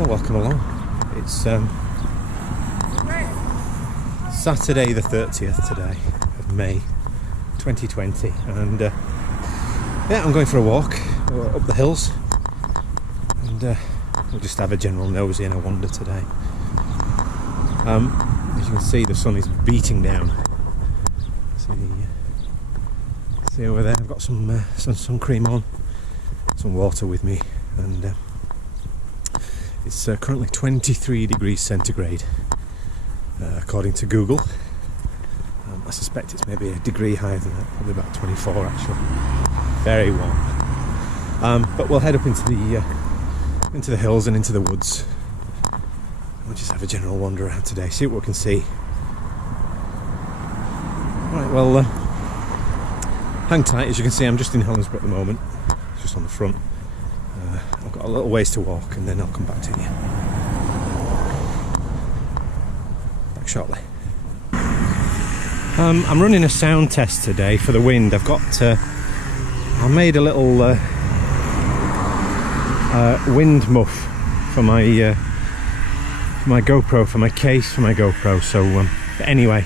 Well, welcome along. It's Saturday the 30th today of May 2020, and yeah, I'm going for a walk up the hills, and we'll just have a general nosy and a wander today. As you can see, the sun is beating down. See over there, I've got some sun cream on, some water with me, and it's currently 23 degrees centigrade according to Google. I suspect it's maybe a degree higher than that, probably about 24 actually. Very warm. But we'll head up into the hills and into the woods. We'll just have a general wander around today, see what we can see. Right, well, hang tight. As you can see, I'm just in Helensburgh at the moment, just on the front. I've got a little ways to walk, and then I'll come back to you. Back shortly. I'm running a sound test today for the wind. I've got I made a little wind muff for my GoPro, for my case for my GoPro. So but anyway,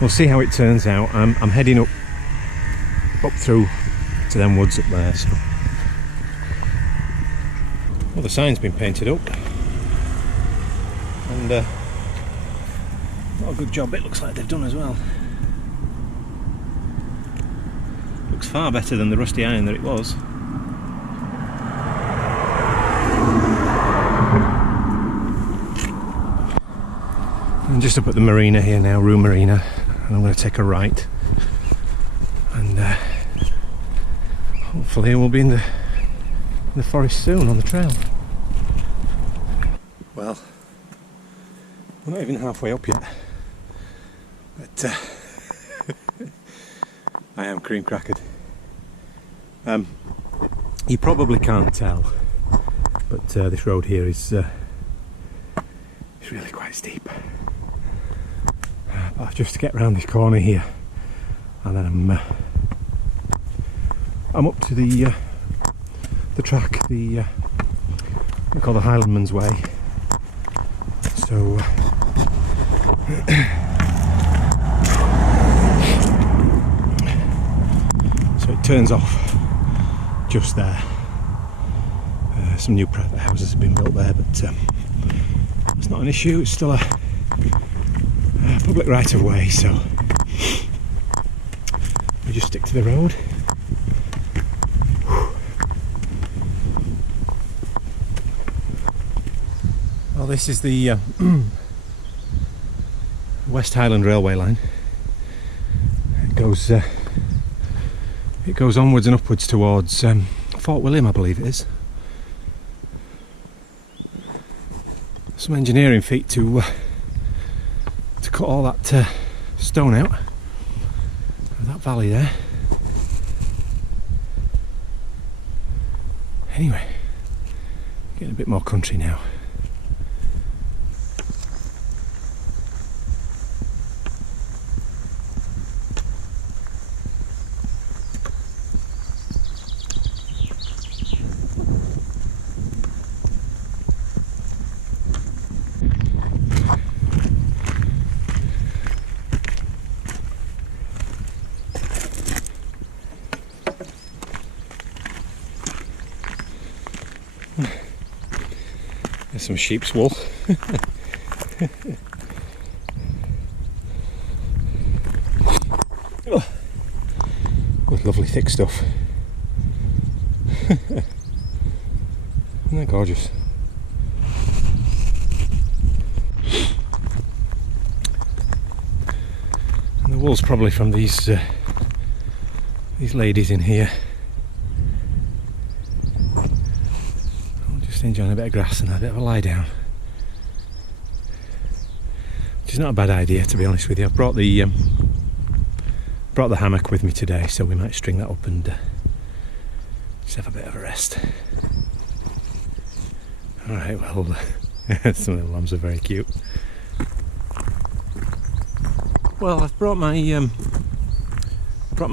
we'll see how it turns out. I'm heading up through to them woods up there. So, well, the sign's been painted up, and what a good job it looks like they've done as well. Looks far better than the rusty iron that it was. I'm just up at the marina here now, Rue Marina, and I'm going to take a right, and hopefully we'll be in the forest soon, on the trail. Well, we're not even halfway up yet, but I am cream crackered. You probably can't tell, but this road here is really quite steep. But I've just to get round this corner here, and then I'm up to the track, we call the Highlandman's Way. So so it turns off just there. Some new private houses have been built there, but it's not an issue. It's still a public right of way, so we just stick to the road. Well, this is the West Highland Railway line. It goes onwards and upwards towards Fort William, I believe it is. Some engineering feat to cut all that stone out of that valley there. Anyway, getting a bit more country now. There's some sheep's wool. Oh, with lovely thick stuff. Isn't that gorgeous? And the wool's probably from these ladies in here. Enjoying a bit of grass and a bit of a lie down, which is not a bad idea, to be honest with you. I've brought the hammock with me today, so we might string that up and just have a bit of a rest. Alright, well, some of the lambs are very cute. Well, I've brought my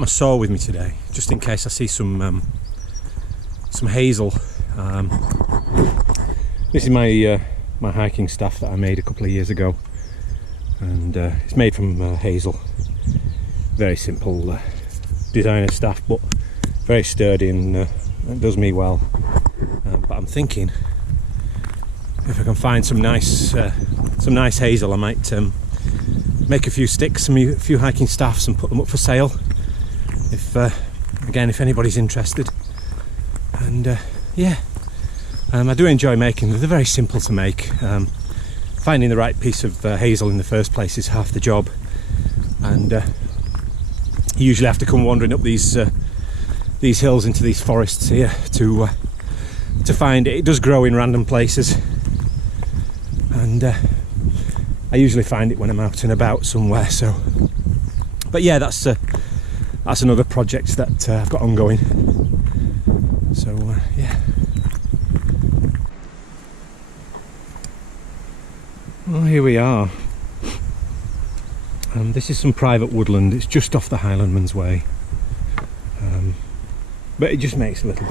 saw with me today, just in case I see some hazel This is my my hiking staff that I made a couple of years ago, and it's made from hazel. Very simple designer staff, but very sturdy, and it does me well. But I'm thinking if I can find some nice hazel, I might make a few sticks, a few hiking staffs, and put them up for sale. If again, if anybody's interested. And yeah, I do enjoy making them. They're very simple to make. Finding the right piece of hazel in the first place is half the job, and you usually have to come wandering up these hills into these forests here to find it. It does grow in random places, and I usually find it when I'm out and about somewhere. So, but yeah, that's another project that I've got ongoing. So yeah. Well, here we are. This is some private woodland. It's just off the Highlandman's Way, but it just makes a little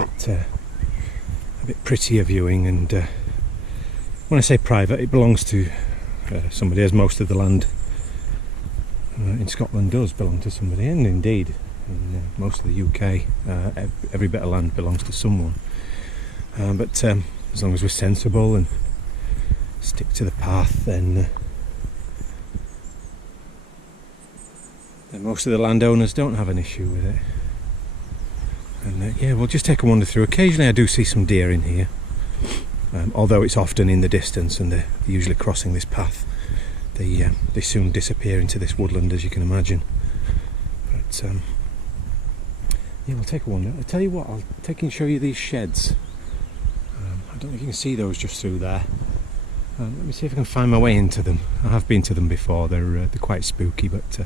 bit prettier viewing. And when I say private, it belongs to somebody, as most of the land in Scotland does belong to somebody, and indeed in most of the UK, every bit of land belongs to someone. But as long as we're sensible and stick to the path, then most of the landowners don't have an issue with it. And yeah, we'll just take a wander through. Occasionally I do see some deer in here, although it's often in the distance, and they're usually crossing this path. They soon disappear into this woodland, as you can imagine. But yeah, we'll take a wander. I'll tell you what, I'll take and show you these sheds. I don't think you can see those just through there. Let me see if I can find my way into them. I have been to them before. They're quite spooky, but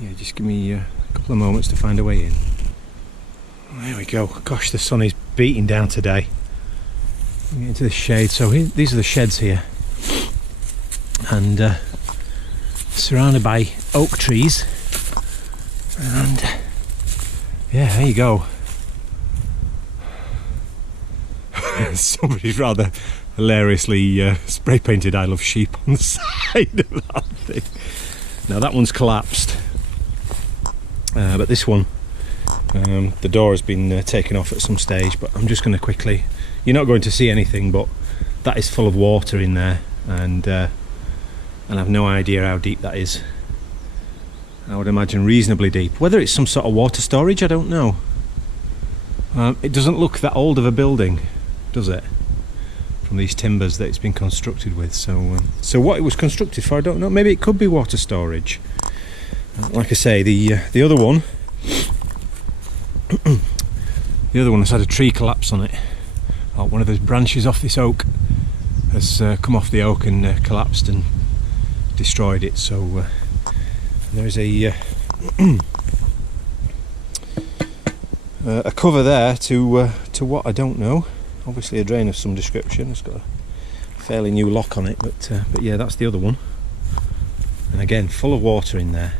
yeah, just give me a couple of moments to find a way in. There we go. Gosh, the sun is beating down today. Get into the shade. So these are the sheds here, and surrounded by oak trees. And yeah, there you go. Somebody's rather hilariously spray painted "I love sheep" on the side of that thing. Now that one's collapsed, but this one, the door has been taken off at some stage. But I'm just going to quickly, you're not going to see anything, but that is full of water in there, and I've no idea how deep that is. I would imagine reasonably deep. Whether it's some sort of water storage, I don't know. It doesn't look that old of a building, does it? From these timbers that it's been constructed with. So what it was constructed for, I don't know. Maybe it could be water storage. Like I say, the other one, the other one has had a tree collapse on it. One of those branches off this oak has come off the oak and collapsed and destroyed it. So there's a cover there to what, I don't know. Obviously a drain of some description. It's got a fairly new lock on it, but yeah, that's the other one. And again, full of water in there.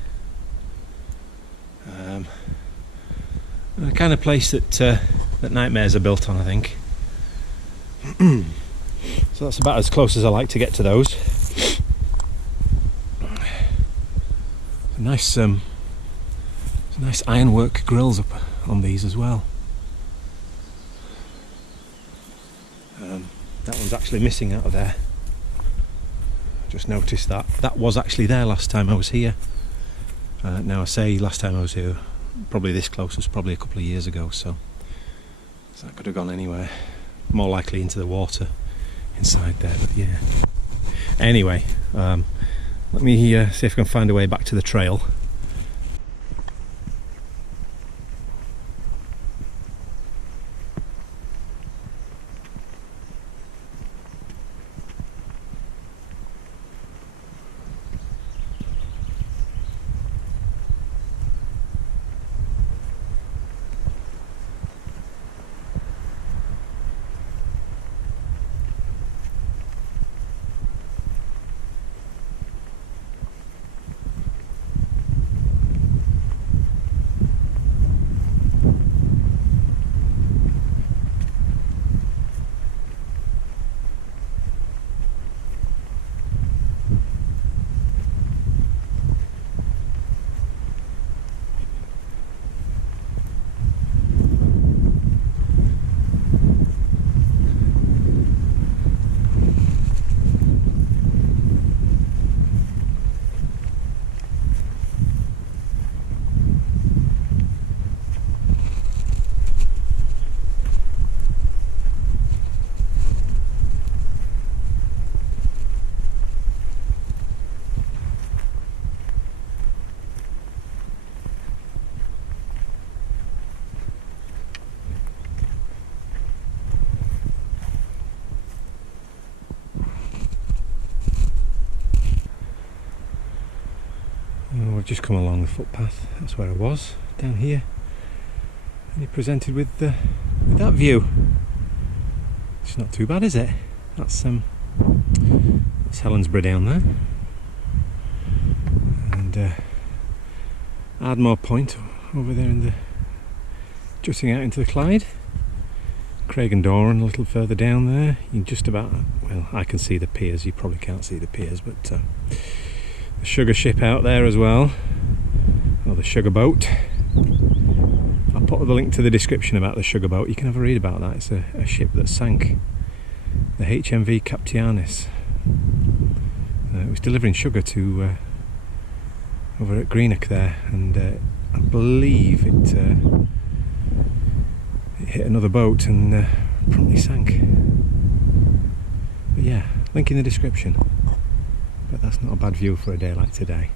The kind of place that nightmares are built on, I think. So that's about as close as I like to get to those. Nice ironwork grills up on these as well. That one's actually missing out of there. Just noticed that was actually there last time I was here. Now I say last time I was here, probably this close was probably a couple of years ago, so that could have gone anywhere. More likely into the water inside there, but yeah. Anyway, let me see if I can find a way back to the trail. just come along the footpath. That's where I was, down here, and he presented with that view. It's not too bad, is it? That's Helensburgh down there, and Ardmore Point over there in the jutting out into the Clyde. Craig and Doran a little further down there. You can just about, well, I can see the piers. You probably can't see the piers, but the sugar ship out there as well, or the sugar boat. I'll put the link to the description about the sugar boat. You can have a read about that. It's a ship that sank, the HMV Captianis. It was delivering sugar to over at Greenock there, and I believe it hit another boat and promptly sank. But yeah, link in the description. But that's not a bad view for a day like today.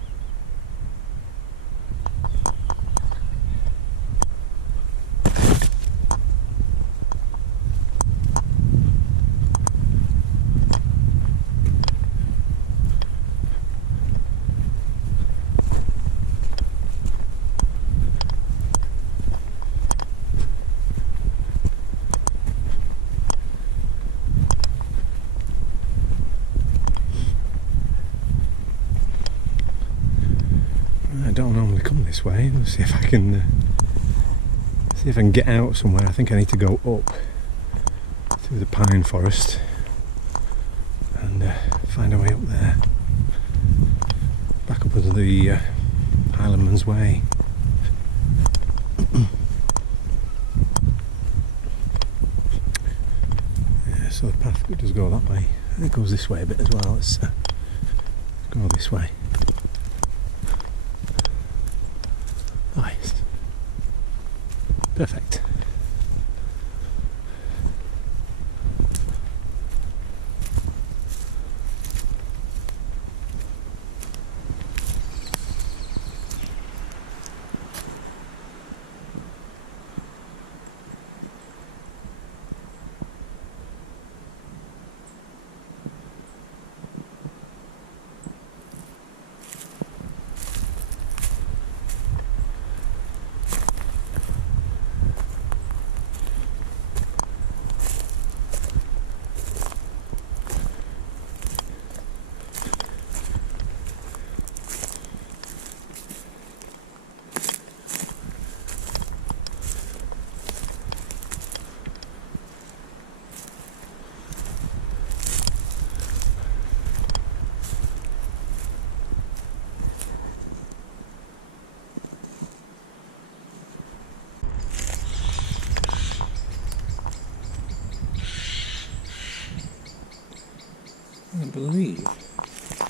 I don't normally come this way. Let's see if I can get out somewhere. I think I need to go up through the pine forest and find a way up there, back up into the Highlandman's Way. Yeah, so the path does go that way. It goes this way a bit as well. Let's go this way. Nice. Perfect.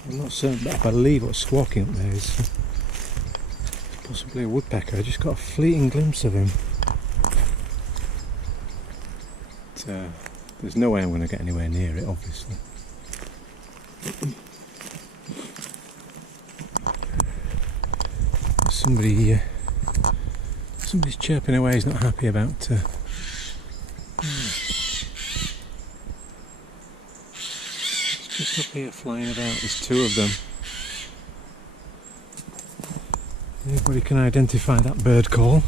I'm not certain, but I believe what's squawking up there is possibly a woodpecker. I just got a fleeting glimpse of him. But, there's no way I'm going to get anywhere near it, obviously. Somebody's chirping away. He's not happy about. Just up here flying about. There's two of them. Anybody can identify that bird call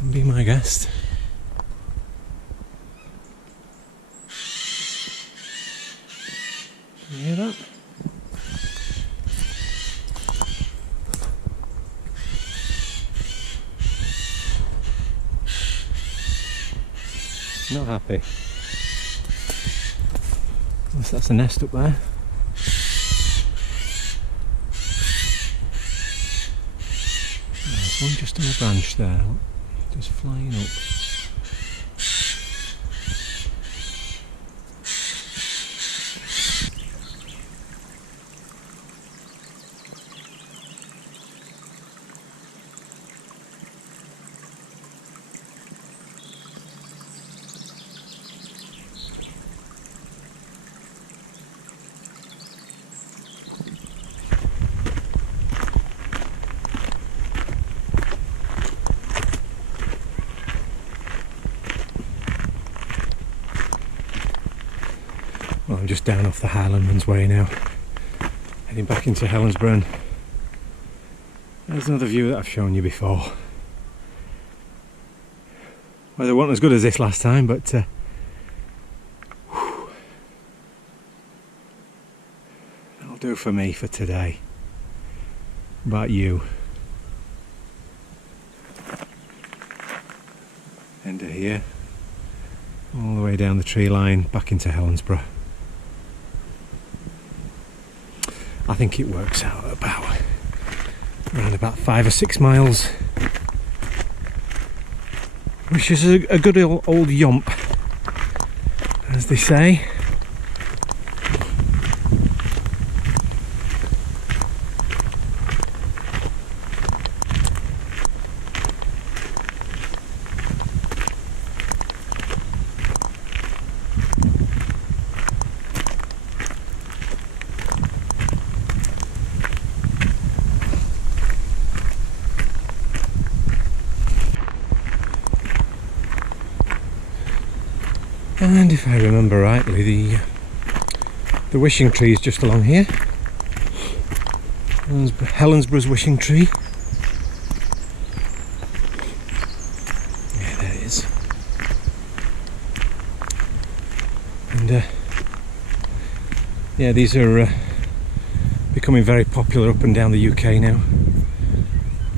and be my guest. Can you hear that? Not happy. Unless that's a nest up there. There's one just on a branch there, just flying up. Well, I'm just down off the Highlandman's Way now, heading back into Helensburgh. There's another view that I've shown you before. Well, they weren't as good as this last time, but that'll do for me for today. What about you? End of here, all the way down the tree line back into Helensburgh. I think it works out about around about 5 or 6 miles, which is a good old yomp, as they say. And if I remember rightly, the wishing tree is just along here. Helensburgh's wishing tree. Yeah, there it is. And yeah, these are becoming very popular up and down the UK now.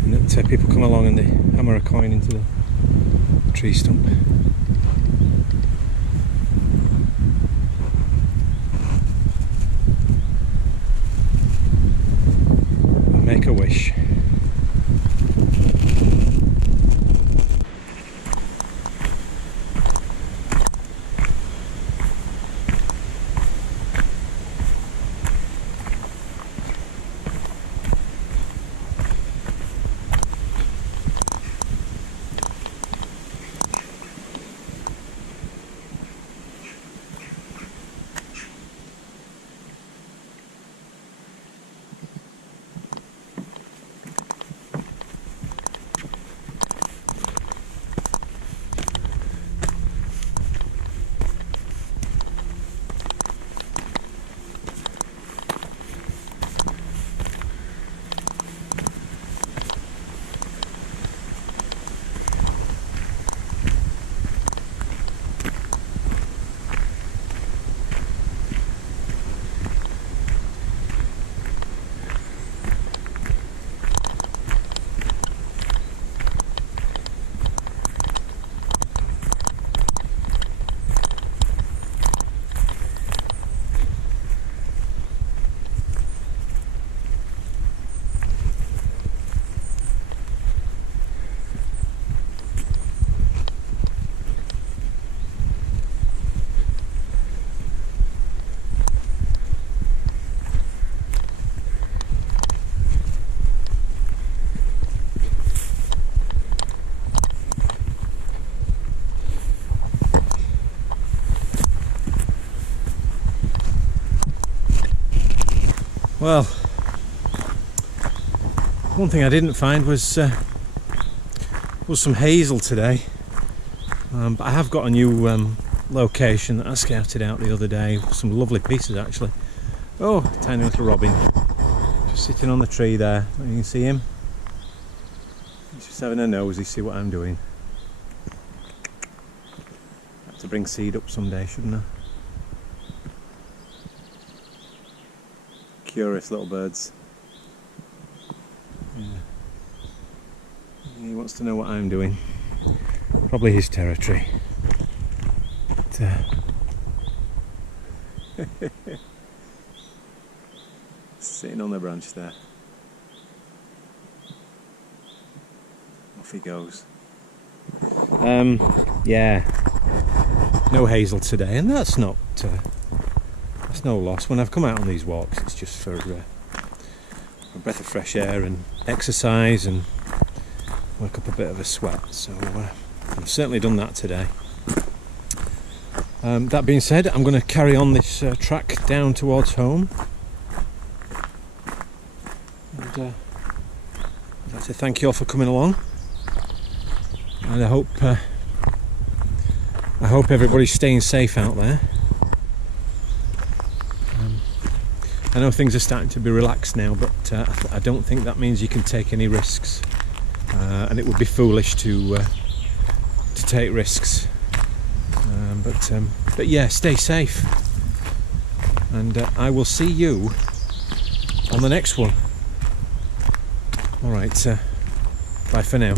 And that people come along and they hammer a coin into the tree stump. Make a wish. Well, one thing I didn't find was some hazel today, but I have got a new location that I scouted out the other day. Some lovely pieces actually. Oh, tiny little robin, just sitting on the tree there. You can see him. He's just having a nosy, see what I'm doing. Have to bring seed up someday, shouldn't I? Curious little birds. Yeah. He wants to know what I'm doing. Probably his territory. But, sitting on the branch there. Off he goes. Yeah. No hazel today, and that's not. That's no loss. When I've come out on these walks, it's just for a breath of fresh air and exercise and work up a bit of a sweat. So I've certainly done that today. That being said, I'm going to carry on this track down towards home. And I'd like to thank you all for coming along. And I hope everybody's staying safe out there. I know things are starting to be relaxed now, but I don't think that means you can take any risks, and it would be foolish to take risks. But yeah, stay safe, and I will see you on the next one. All right, bye for now.